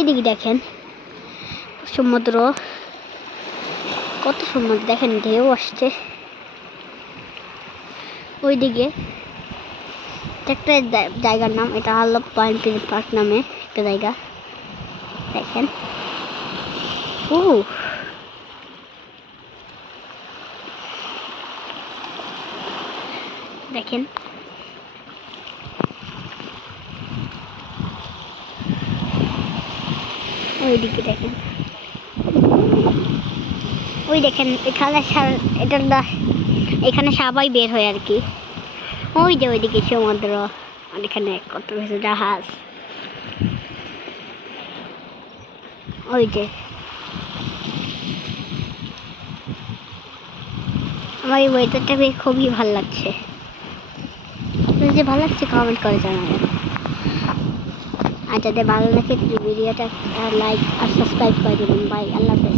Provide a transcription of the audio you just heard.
এইদিকে দেখেন সমুদ্র, কত সমুদ্র দেখেন, ঢেউ আসছে ওইদিকে। একটা জায়গার নাম, এটা হলো পয়েন্ট পার্ক নামে একটা জায়গা। দেখেন দেখেন ওইদিকে দেখেন, ওই দেখেন এখানে এখানে সবাই বের হয় আর কি। ওই যে ওইদিকে সমুদ্র, আর এখানে কত কিছু জাহাজ। ওই যে আমার এই ওয়েদারটা খুবই ভালো লাগছে। যদি ভালো লাগছে কমেন্ট করে জানাবেন, আর যাদের ভালো লাগে ভিডিওটা লাইক আর সাবস্ক্রাইব করে দেবেন। বাই, আল্লাহ হাফেজ।